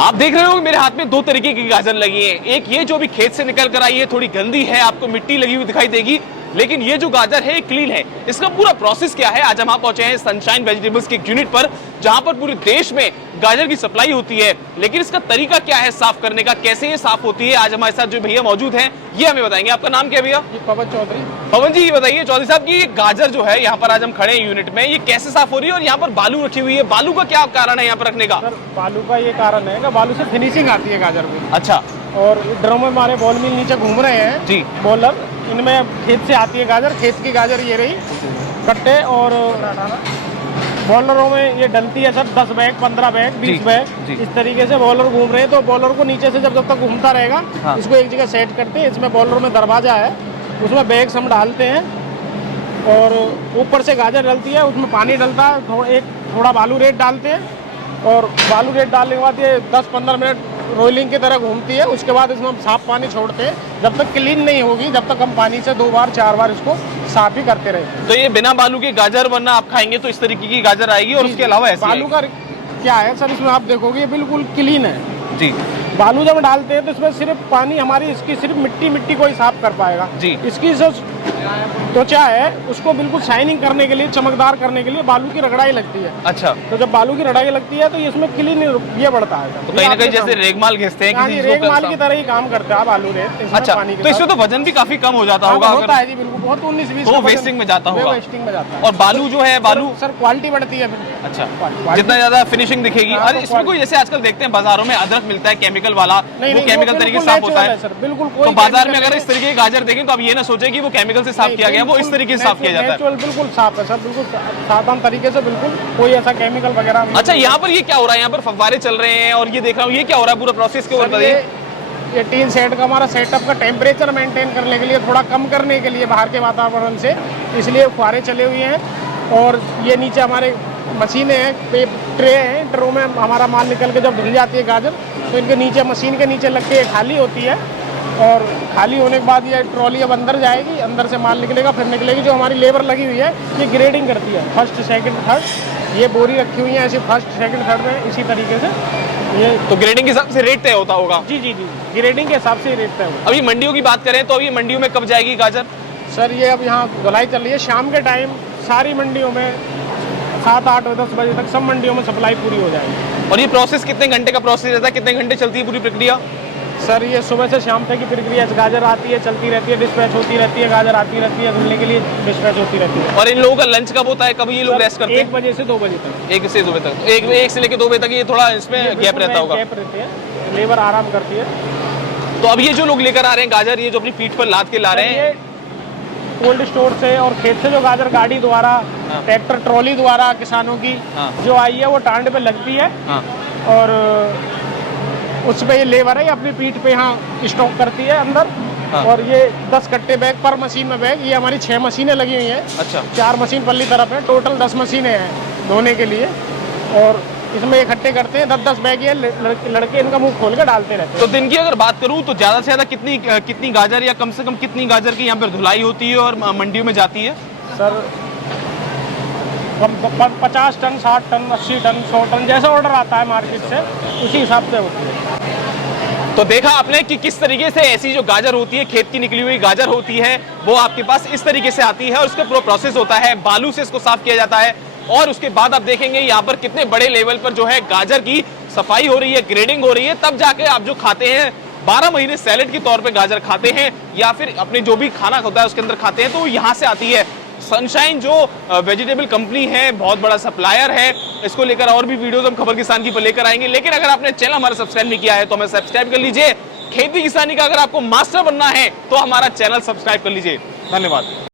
आप देख रहे हो मेरे हाथ में दो तरीके की गाजर लगी है। एक ये जो भी खेत से निकल कर आई है, थोड़ी गंदी है, आपको मिट्टी लगी हुई दिखाई देगी, लेकिन ये जो गाजर है क्लीन है। इसका पूरा प्रोसेस क्या है, आज हम यहाँ पहुंचे हैं सनशाइन वेजिटेबल्स के एक यूनिट पर, जहां पर पूरे देश में गाजर की सप्लाई होती है। लेकिन इसका तरीका क्या है साफ करने का, कैसे ये साफ होती है, आज हमारे साथ जो भैया मौजूद हैं ये हमें बताएंगे। आपका नाम क्या है भैया? पवन चौधरी। पवन जी, ये बताइए चौधरी साहब की ये गाजर जो है यहाँ पर आज हम खड़े हैं यूनिट में, ये कैसे साफ हो रही है और यहाँ पर बालू रखी हुई है, बालू का क्या कारण है यहाँ पर रखने का? सर बालू का ये कारण है कि बालू से फिनिशिंग आती है गाजर में। अच्छा। और ड्रम में हमारे बॉल मिल नीचे घूम रहे हैं जी। बॉलर, इनमें खेत से आती है गाजर, खेत की गाजर ये रही कट्टे, और बॉलरों में ये डलती है सर 10 बैग 15 बैग 20 बैग, इस तरीके से बॉलर घूम रहे हैं। तो बॉलर को नीचे से जब तक घूमता रहेगा, हाँ। इसको एक जगह सेट करते हैं। इसमें बॉलर में दरवाजा है, उसमें बैग्स हम डालते हैं और ऊपर से गाजर डलती है, उसमें पानी डलता है, थोड़ा बालू रेत डालते हैं और बालू रेत डालने के बाद ये 10-15 मिनट रोलिंग की तरह घूमती है। उसके बाद इसमें हम साफ पानी छोड़ते हैं, जब तक क्लीन नहीं होगी जब तक हम पानी से 2 बार 4 बार इसको साफ ही करते रहे। तो ये बिना बालू के गाजर वरना आप खाएंगे तो इस तरीके की गाजर आएगी, और उसके अलावा ऐसी बालू का क्या है सर, इसमें आप देखोगे ये बिल्कुल क्लीन है जी। बालू जब डालते हैं तो इसमें सिर्फ पानी हमारी इसकी सिर्फ मिट्टी को ही साफ कर पाएगा जी। इसकी जो त्वचा है उसको बिल्कुल शाइनिंग करने के लिए, चमकदार करने के लिए बालू की रगड़ाई लगती है। अच्छा। तो जब बालू की रगड़ाई लगती है तो इसमें क्लीन ये बढ़ता है। तो कहीं ना कहीं जैसे रेगमाल घिसते हैं, रेगमाल की तरह ही काम करता है बालू रेत। अच्छा, तो इससे तो वजन भी काफी कम हो जाता होगा? होता है जी, बिल्कुल, बहुत 19-20 वो वेस्टिंग में जाता होगा। वेस्टिंग में जाता है। और बालू जो है बालू सर क्वालिटी बढ़ती है फिर। अच्छा, जितना ज्यादा फिनिशिंग दिखेगी। और इसमें कोई जैसे आजकल देखते हैं बाजारों में अदरक मिलता है केमिकल वाला, वो केमिकल तरीके से साफ होता है सर, बिल्कुल। तो बाजार में अगर इस तरीके के गाजर देखें तो आप ये ना सोचे कि वो केमिकल से साफ किया गया, वो इस तरीके से साफ किया जाता है। बिल्कुल साफ है सर, बिल्कुल साधारण तरीके से, बिल्कुल कोई ऐसा केमिकल वगैरह। अच्छा, यहाँ पर ये क्या हो रहा है? यहाँ पर फव्वारे चल रहे हैं और ये देख रहा हूँ, ये क्या हो रहा है? पूरा प्रोसेस के ऊपर बताइए। ये टीन सेट का हमारा सेटअप का टेम्परेचर मेंटेन करने के लिए, थोड़ा कम करने के लिए बाहर के वातावरण से, इसलिए फुहारे चले हुए हैं। और ये नीचे हमारे मशीनें हैं, ट्रे हैं, ट्रो में हमारा माल निकल के जब धुल जाती है गाजर तो इनके नीचे, मशीन के नीचे लग के खाली होती है। और खाली होने के बाद ये ट्रॉली अब अंदर जाएगी, अंदर से माल निकलेगा, फिर निकलेगी। जो हमारी लेबर लगी हुई है ये ग्रेडिंग करती है, फर्स्ट सेकंड थर्ड, ये बोरी रखी हुई है ऐसे फर्स्ट सेकंड थर्ड में, इसी तरीके से ये। तो ग्रेडिंग के हिसाब से रेट तय होता होगा? जी जी जी, ग्रेडिंग के हिसाब से रेट तय होगा। अभी मंडियों की बात करें तो अभी मंडियों में कब जाएगी गाजर? सर ये अब यहाँ धुलाई चल रही है, शाम के टाइम सारी मंडियों में 7, 8 और 10 बजे तक सब मंडियों में सप्लाई पूरी हो जाएगी। और ये प्रोसेस कितने घंटे का प्रोसेस रहता है, कितने घंटे चलती है पूरी प्रक्रिया? सर ये सुबह से शाम तक की प्रक्रिया, गाजर आती है, चलती रहती है, डिस्पैच होती रहती है, गाजर आती रहती है, धुलने के लिए डिस्पैच होती रहती है। और इन लोगों का लंच कब होता है, कब ये लोग रेस्ट करते हैं? 1 बजे से 2 बजे तक। 1 से 2 बजे तक, 1 से लेकर 2 बजे तक ये थोड़ा इसमें गैप रहता होगा? गैप रहती है, लेबर आराम करती है। तो अब ये जो लोग लेकर आ रहे हैं गाजर, ये जो अपनी पीठ पर लाद के ला रहे हैं, कोल्ड स्टोर से और खेत से जो गाजर गाड़ी द्वारा, ट्रैक्टर ट्रॉली द्वारा किसानों की जो आई है वो टांड पे लगती है, और उस पे ये लेबर है, ये अपनी पीठ पे यहाँ स्टॉक करती है अंदर। और ये 10 कट्टे बैग पर मशीन में बैग, ये हमारी 6 मशीनें लगी हुई हैं। अच्छा। 4 मशीन पल्ली तरफ है, टोटल 10 मशीनें हैं धोने के लिए। और इसमें इकट्ठे करते हैं 10-10 बैग, ये लड़के इनका मुंह खोल के डालते रहते हैं। तो दिन की अगर बात करूं तो ज्यादा से ज्यादा कितनी गाजर, या कम से कम कितनी गाजर की यहाँ पर धुलाई होती है और मंडियों में जाती है? Sir 50 ton, 60 ton, 80 ton, 100 ton, जैसा ऑर्डर आता है मार्केट से उसी हिसाब से होती है। तो देखा आपने कि किस तरीके से ऐसी जो गाजर होती है, खेत की निकली हुई गाजर होती है, वो आपके पास इस तरीके से आती है और उसका पूरा प्रोसेस होता है, बालू से इसको साफ किया जाता है। और उसके बाद आप देखेंगे यहाँ पर कितने बड़े लेवल पर जो है गाजर की सफाई हो रही है, ग्रेडिंग हो रही है, तब जाके आप जो खाते हैं 12 महीने सैलेड के तौर पे गाजर खाते हैं, या फिर अपने जो भी खाना होता है उसके अंदर खाते हैं, तो वो यहाँ से आती है। सनशाइन जो वेजिटेबल कंपनी है, बहुत बड़ा सप्लायर है, इसको लेकर और भी वीडियोस हम खबर किसान की पर लेकर आएंगे। लेकिन अगर आपने चैनल हमारा सब्सक्राइब नहीं किया है तो हमें सब्सक्राइब कर लीजिए। खेती किसानी का अगर आपको मास्टर बनना है तो हमारा चैनल सब्सक्राइब कर लीजिए। धन्यवाद।